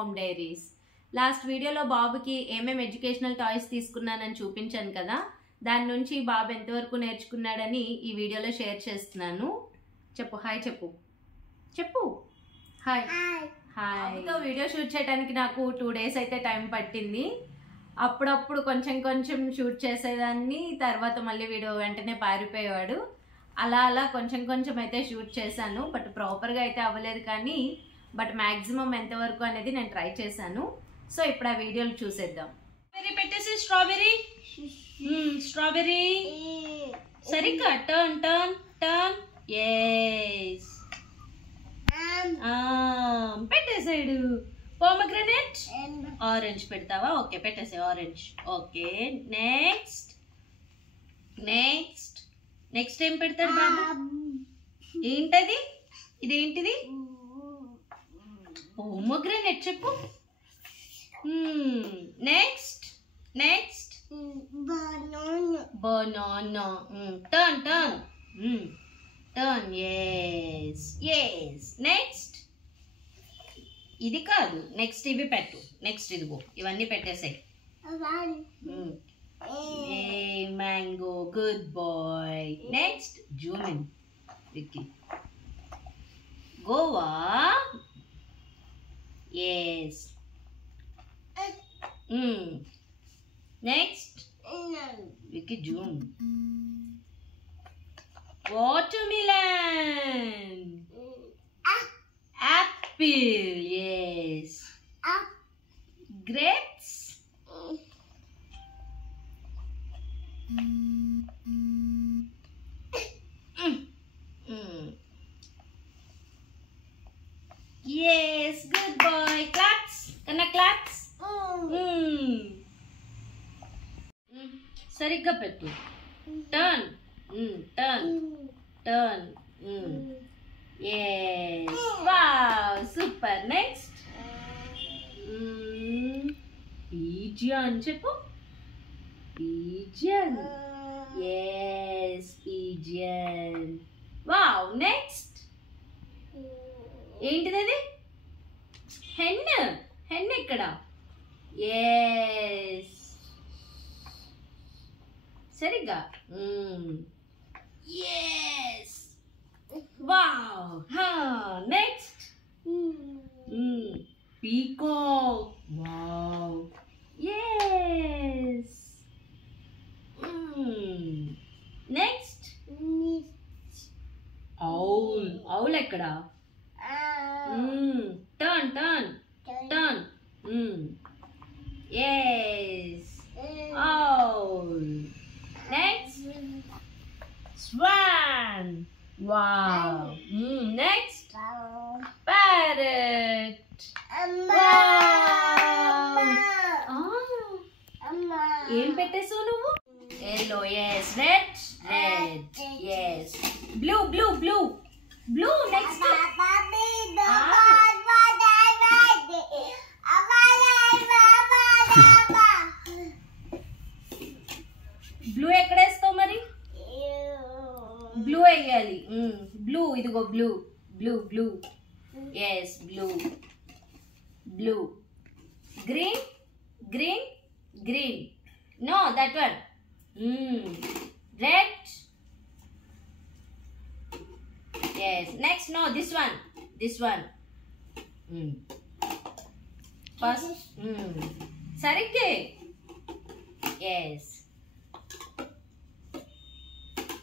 Home diaries. Last వీడియోలో బాబుకి ఏమేమి ఎడ్యుకేషనల్ టాయ్స్ తీసుకున్నానని చూపించాను కదా, దాని నుంచి బాబు ఎంతవరకు నేర్చుకున్నాడని ఈ వీడియోలో షేర్ చేస్తున్నాను. చెప్పు హాయ్, చెప్పు హాయ్. హాయ్తో వీడియో షూట్ చేయడానికి నాకు 2 days అయితే టైం పట్టింది. అప్పుడప్పుడు కొంచెం షూట్ చేసేదాన్ని, తర్వాత మళ్ళీ వీడియో వెంటనే పారిపోయేవాడు. అలా కొంచెం అయితే షూట్ చేశాను, బట్ ప్రాపర్గా అయితే అవ్వలేదు. కానీ బట్ మ్యాక్సిమం ఎంతవరకు అనేది నేను ట్రై చేశాను. సో ఇప్పుడు ఆ వీడియోలు చూసేద్దాం. పెట్టేసి స్ట్రాబెర్రీ సరిగ్గా టర్న్ yes పెట్టేసాడు. పోమగ్రనేట్ ఆరెంజ్ పెడతావా? ఓకే పెట్టేసే ఆరెంజ్. ఓకే నెక్స్ట్ ఏం పెడతాడు బాబు? ఏంటది? ఇదేంటిది? పోమగ్రనేట్ చెప్పు. Next banana. Turn yes next ఇది కాదు, నెక్స్ట్ ఇవి పెట్టు. నెక్స్ట్ ఇదిగో ఇవన్నీ పెట్టేసాయి. Mango, good boy. Next zoom in Vicky. Guava yes next Vicky zoom. Watermelon. Apple, yes. Grapes. Yes, good boy. Claps. Can I claps? Sarigga pettu. Turn. Yes. Wow, super. Next. Pigeon. Cheppu. Pigeon. Yes, pigeon. Wow, next. ఏంటిది? hen ఇక్కడ. Yes. సరిగ్గా. Yes. Wow. Next. Peacock. Wow. Yes. Next. Owl ekkada? Turn. Yes. Owl. Next. Swan. Wow. Next. Parrot. Wow. ఏం పెట్టేసావు నువ్వు? Yellow. Yes. Red. Yes. Blue. Next. Blue ఎక్కడేస్తావు మరి? Blue వేయాలి. Blue ఇదిగో blue. yes blue. green no, that one. red. yes. Next. No, this one. first. sarigge. yes.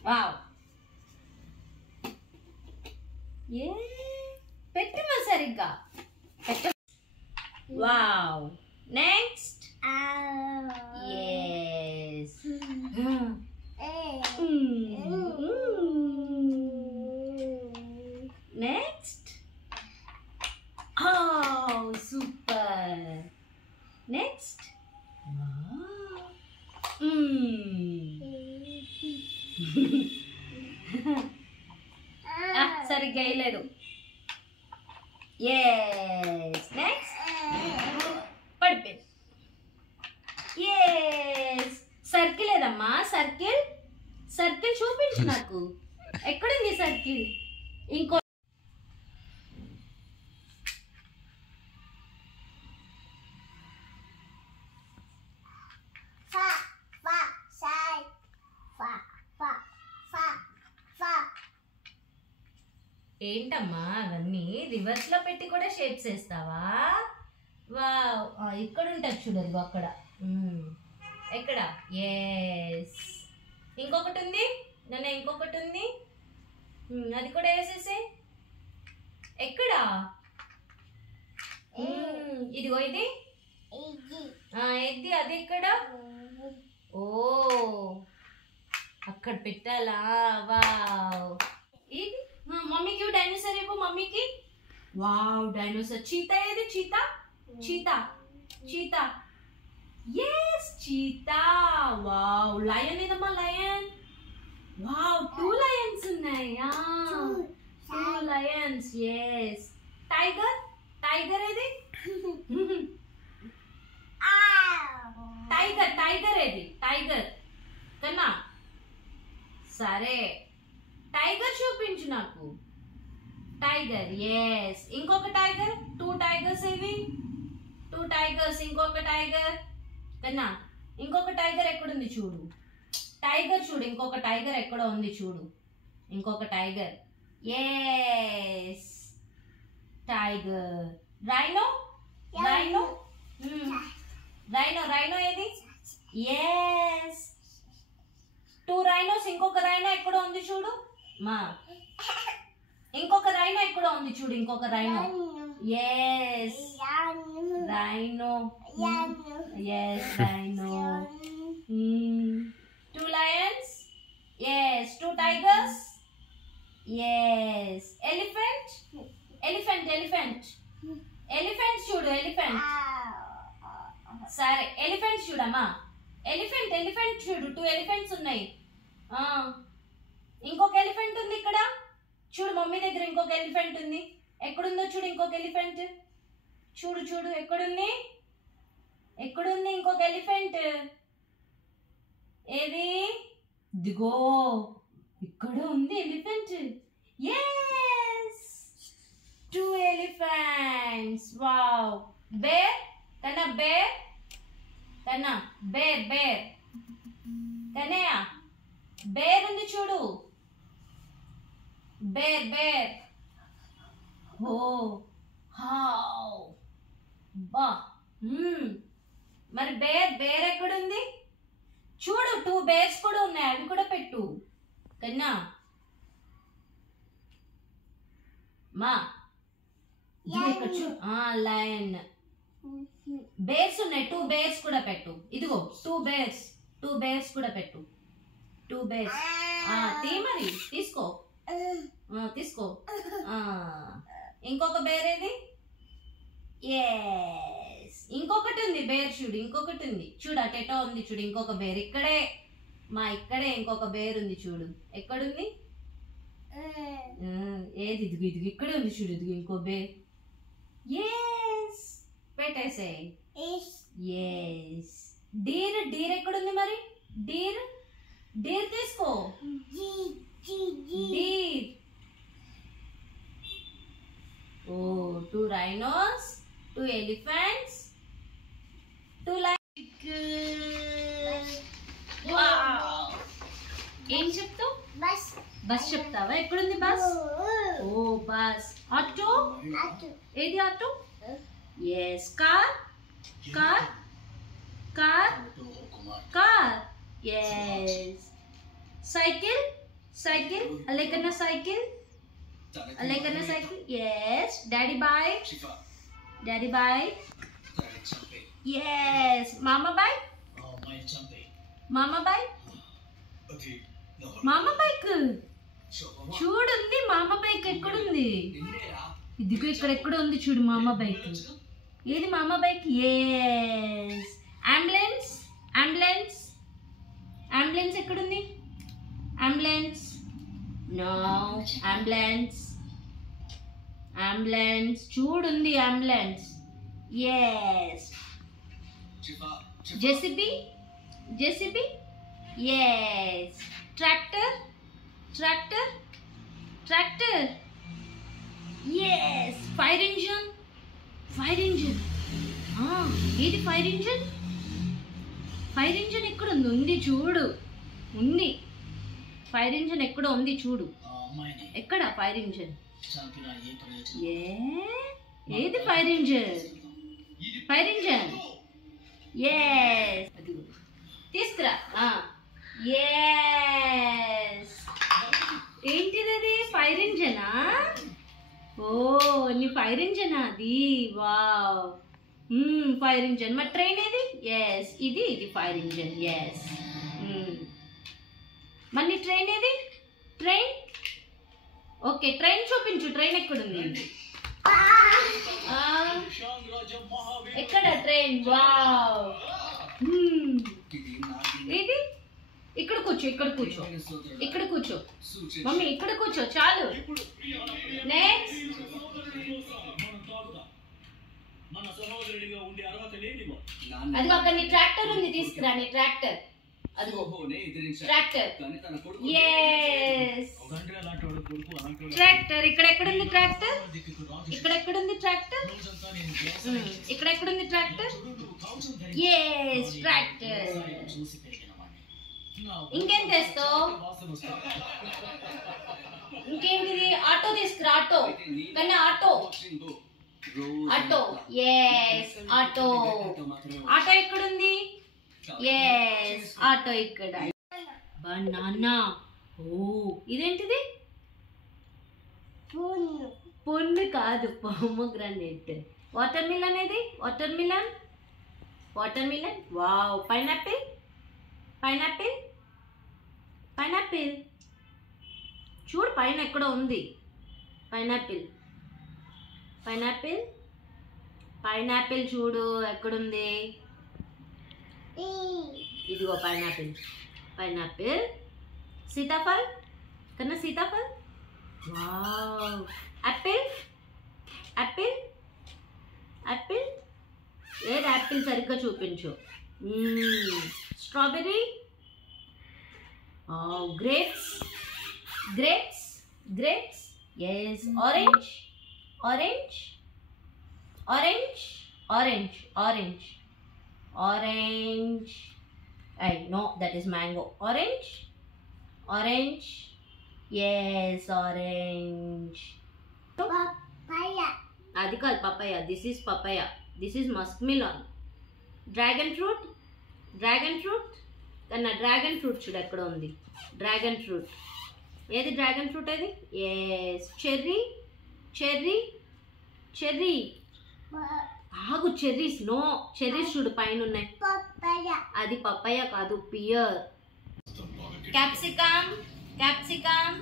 wow. పెట్టినా సరిగ్గా పెట్ట. Wow. Next. yes. Next. Super. Next. సరిగ్గా వేయలేదు. yes. Next. పడిపోయింది. yes. సర్కిల్ ఏదమ్మా? సర్కిల్ చూపించు నాకు. ఎక్కడుంది సర్కిల్? ఇంకో ఏంటమ్మా అవన్నీ రివర్స్ లో పెట్టి కూడా షేప్స్ వేస్తావా? వావ్, ఇక్కడ ఉంటుంది చూడదు అక్కడ. ఎక్కడ? ఎస్. ఇంకొకటి ఉంది నన్ను, ఇంకొకటి ఉంది, అది కూడా వేసేసే. ఎక్కడ? ఇదిగో ఇది ఇది, అది ఎక్కడ? ఓ, అక్కడ పెట్టాలా? వావ్. ఇది మమ్మీకి డైనోసార్ ఇవ్వు మమ్మీకి. Wow, dinosaur. చీతా ఏది? Cheetah, cheetah, cheetah. Yes, cheetah. Wow. Lion ఏదమ్మా? లయన్. వావ్, 2 లయన్స్ ఉన్నాయి. 2 లయన్స్. ఎస్. టైగర్, టైగర్ ఏది? టైగర్, టైగర్ ఏది? టైగర్ కన్నా. సరే, టైగర్ చూపించు నాకు. టైగర్. ఎస్. ఇంకొక టైగర్. 2 టైగర్స్ ఏవి? 2 టైగర్స్. ఇంకొక టైగర్ కన్నా. ఇంకొక టైగర్ ఎక్కడుంది చూడు. టైగర్ చూడు, ఇంకొక టైగర్ ఎక్కడ ఉంది చూడు. ఇంకొక tiger. Yes, tiger. Rhino, rhino, rhino, rhino ఏది? ఎస్. 2 రైనోస్. ఇంకొక రైనో ఎక్కడ ఉంది చూడు మా. ఇంకొక రైనో ఎక్కడ ఉంది చూడు. ఇంకొక rhino. Yes, rhino. Yes, rhino. 2 lions. Yes. 2 tigers. Yes. Elephant. Elephant, elephant. Elephant చూడు, elephant. సరే, elephant చూడమ్మా. ఎలిఫెంట్, ఎలిఫెంట్ చూడు. 2 ఎలిఫెంట్స్ ఉన్నాయి. ఇంకొక ఎలిఫెంట్ ఉంది ఇక్కడ చూడు. మమ్మీ దగ్గర ఇంకొక ఎలిఫెంట్ ఉంది. ఎక్కడుందో చూడు ఇంకొక ఎలిఫెంట్. చూడు చూడు, ఎక్కడుంది? ఎక్కడుంది ఇంకొక ఎలిఫెంట్? ఏది? దిగో, ఇక్కడ ఉంది elephant. Yes, 2 elephants. Wow. Bear కన్నా, బేర్ కన్నా, బేర్, బేర్ కన్నయ్య. బేర్ ఉంది చూడు. Bear, bear. ఓ, హావ్. బా. మరి బేర్, బేర్ ఎక్కడుంది చూడు. 2 బేర్స్ కూడా ఉన్నాయి, అవి కూడా పెట్టు కన్నా. మా లయన్. బేర్స్ ఉన్నాయి, 2 బేర్స్ కూడా పెట్టు. ఇదిగో 2 బేర్స్, 2 బేర్స్ కూడా పెట్టు. 2 బేర్స్. తీ మరి, తీసుకో, తీసుకో. ఇంకొక బేర్ ఏది? ఎస్. ఇంకొకటి ఉంది బేర్ చూడు. ఇంకొకటి ఉంది చూడు, అటెటో ఉంది చూడు. ఇంకొక బేర్ ఇక్కడే మా, ఇక్కడే ఇంకొక బేర్ ఉంది చూడు. ఎక్కడుంది? ఏది? ఇదిగో, ఇదిగో ఇక్కడే ఉంది చూడు. ఇదిగో ఇంకో బేర్. ఎస్, పెట్టేసే. ఎస్. డీర్, డీర్ ఎక్కడుంది మరి? డీర్, డీర్ తీసుకో. డీర్. ఓ, 2 rhinos, 2 elephants, 2 lions. వావ్. ఏం చెప్తావు? బస్. బస్ చెప్తావా? ఎక్కడుంది బస్? ఓ, బస్. ఆటో. ఏది auto? Yes. Car, car, car, car. Yes. Cycle, cycle. అలేకన్నా సైకిల్, అలేకన్నా cycle. Yes. Daddy bike, daddy bike. Yes. మామా బైక్, మామా బైక్, మామా బైక్. చూడుంది మామా బైక్. ఎక్కడుంది? ఇదిగో ఇక్కడ ఎక్కడ ఉంది చూడు మామా బైక్. ఏది మామా bike? Yes. Ambulance, ambulance, ambulance ఎక్కడుంది? అంబులెన్స్. నో, అంబులెన్స్, అంబులెన్స్ చూడుంది ambulance. Yes. JCB, JCB. Yes. Tractor, tractor, tractor. Yes. Fire engine, fire engine. ఏది ఫైర్ ఇంజిన్? ఫైర్ ఇంజన్ ఎక్కడ ఉంది? ఉంది చూడు, ఉంది. ఫైర్ ఇంజన్ ఎక్కడ ఉంది చూడు. ఎక్కడ ఫైర్ ఇంజన్? ఏది ఫైర్ ఇంజన్? ఫైర్ ఇంజన్ తీసుకురా. ఏంటిది అది? ఫైర్ ఇంజనా? ఓ నీ ఫైర్ ఇంజనా అది? Wow, fire engine. మరి ట్రైన్ ఏది? ఇది ఫైర్ ఇంజన్. మరి నీ ట్రైన్ ఏది? ట్రైన్. ఓకే, ట్రైన్ చూపించు. ట్రైన్ ఎక్కడుంది? ఎక్కడ ట్రైన్? వావ్, ఇది ఇక్కడ కూర్చో, ఇక్కడ కూర్చో, ఇక్కడ కూర్చో మమ్మీ, ఇక్కడ కూర్చో చాలు. నెక్స్ట్ అది అక్కడ నీ ట్రాక్టర్ ఉంది, తీసుకురా నీ ట్రాక్టర్. అదిగో ట్రాక్టర్. ట్రాక్టర్ ఇక్కడ ఎక్కడుంది? ట్రాక్టర్ ఇక్కడ ఎక్కడుంది? ట్రాక్టర్ ఇక్కడ ఎక్కడుంది? ట్రాక్టర్. ట్రాక్టర్. ఇంకేం తెస్తావు? ఇంకేంటిది? ఆటో తీసుకురా. ఆటో కానీ ఆటో. ఆటో. ఆటో. ఆటో ఎక్కడుంది? ఆటో ఇక్కడ. బనానా. ఓ ఇదేంటిది? పొన్ను కాదు, పొమోగ్రానేట్. వాటర్ మిలన్ ఏది? Water melon. Water melon. Wow. Pineapple. Pineapple. Pineapple చూడు, పైన ఎక్కడో ఉంది. పైనాపిల్. పైనాపిల్. పైనాపిల్ చూడు ఎక్కడుంది. ఇదిగో పైనాపిల్. పైనాపిల్. సీతాఫల్ కన్నా Sitaphal. Wow. Apple. Apple. Apple. ఏది యాపిల్? సరిగ్గా చూపించు. Strawberry. Grapes. Grapes. Grapes. Orange. Orange. Orange. Orange. Orange. Orange. No, that is mango. Orange. Orange. Orange. Papaya. Adi kaadu papaya. This is papaya. This is muskmelon. Dragon fruit. Dragon fruit. Kanna dragon fruit chudu ekkada undi. Dragon fruit. Edi dragon fruit edi? Cherry. Cherry. Cherry. ఆగు. Cherries. No, cherries చూడు పైన ఉన్నాయి. అది papaya కాదు, pear. Capsicum. Capsicum.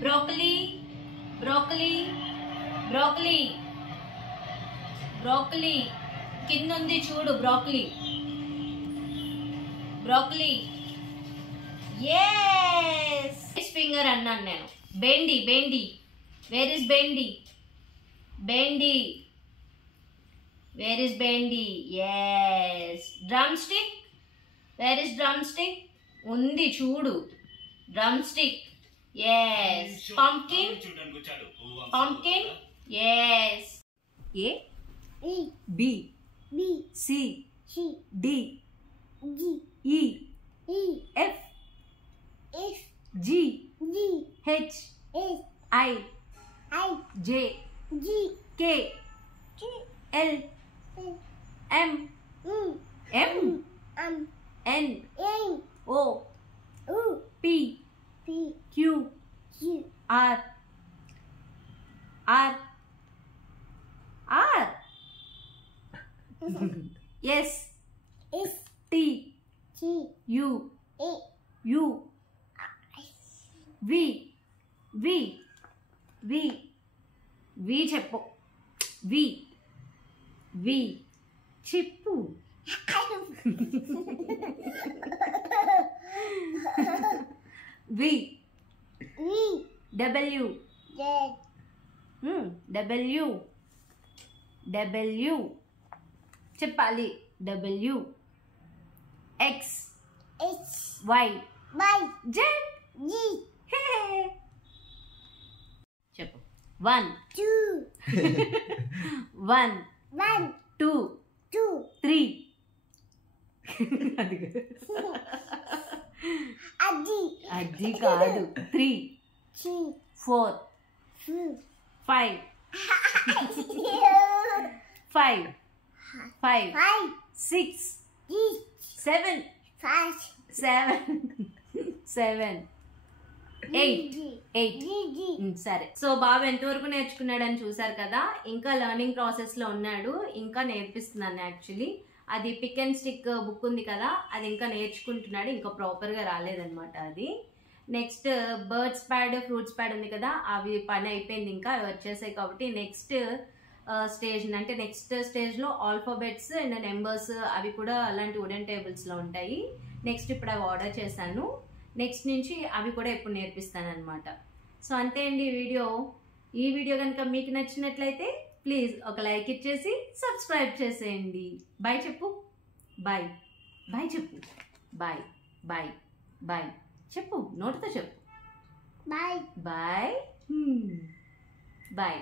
Broccoli. Broccoli. Broccoli. Broccoli కింద ఉంది చూడు. Broccoli. Broccoli. Finger అన్నాను నేను. Bendi. Bendi. Where is bendi? Bendi. Where is Bendi? Drumstick. Where is drumstick? Undi chudu. Drumstick. Pumpkin. Pumpkin. A. B. C. D. E. F. G. H. I. J. K. L. M. N. O. P. Q. R. S. T. U. V చెప్పు. V చెప్పు. V. W. చెప్పాలి. W. X. Y. Z. చెప్పు. 1 2 1 2 3 అది కాదు. 3 4 5 5 6 7 8. సరే, so బాబు ఎంతవరకు నేర్చుకున్నాడని చూసారు కదా. ఇంకా లెర్నింగ్ ప్రాసెస్ లో ఉన్నాడు, ఇంకా నేర్పిస్తున్నాను. యాక్చువల్లీ అది పిక్ అండ్ స్టిక్ బుక్ ఉంది కదా, అది ఇంకా నేర్చుకుంటున్నాడు, ఇంకా ప్రాపర్ గా రాలేదన్నమాట అది. Next birds pad, fruits pad ఉంది కదా, అవి పని అయిపోయింది, ఇంకా అవి వచ్చేసాయి. కాబట్టి నెక్స్ట్ స్టేజ్ అంటే నెక్స్ట్ స్టేజ్ లో ఆల్ఫాబెట్స్ అండ్ నెంబర్స్ అవి కూడా అలాంటి వుడెన్ టేబుల్స్ లో ఉంటాయి. నెక్స్ట్ ఇప్పుడు అవి ఆర్డర్ చేశాను. నెక్స్ట్ నుంచి అవి కూడా ఎప్పుడు నేర్పిస్తాను అనమాట. సో అంతే అండి ఈ వీడియో కనుక మీకు నచ్చినట్లయితే ప్లీజ్ ఒక లైక్ ఇచ్చేసి సబ్స్క్రైబ్ చేసేయండి. బాయ్ చెప్పు. బాయ్ చెప్పు. బాయ్ చెప్పు, నోటితో చెప్పు. బాయ్.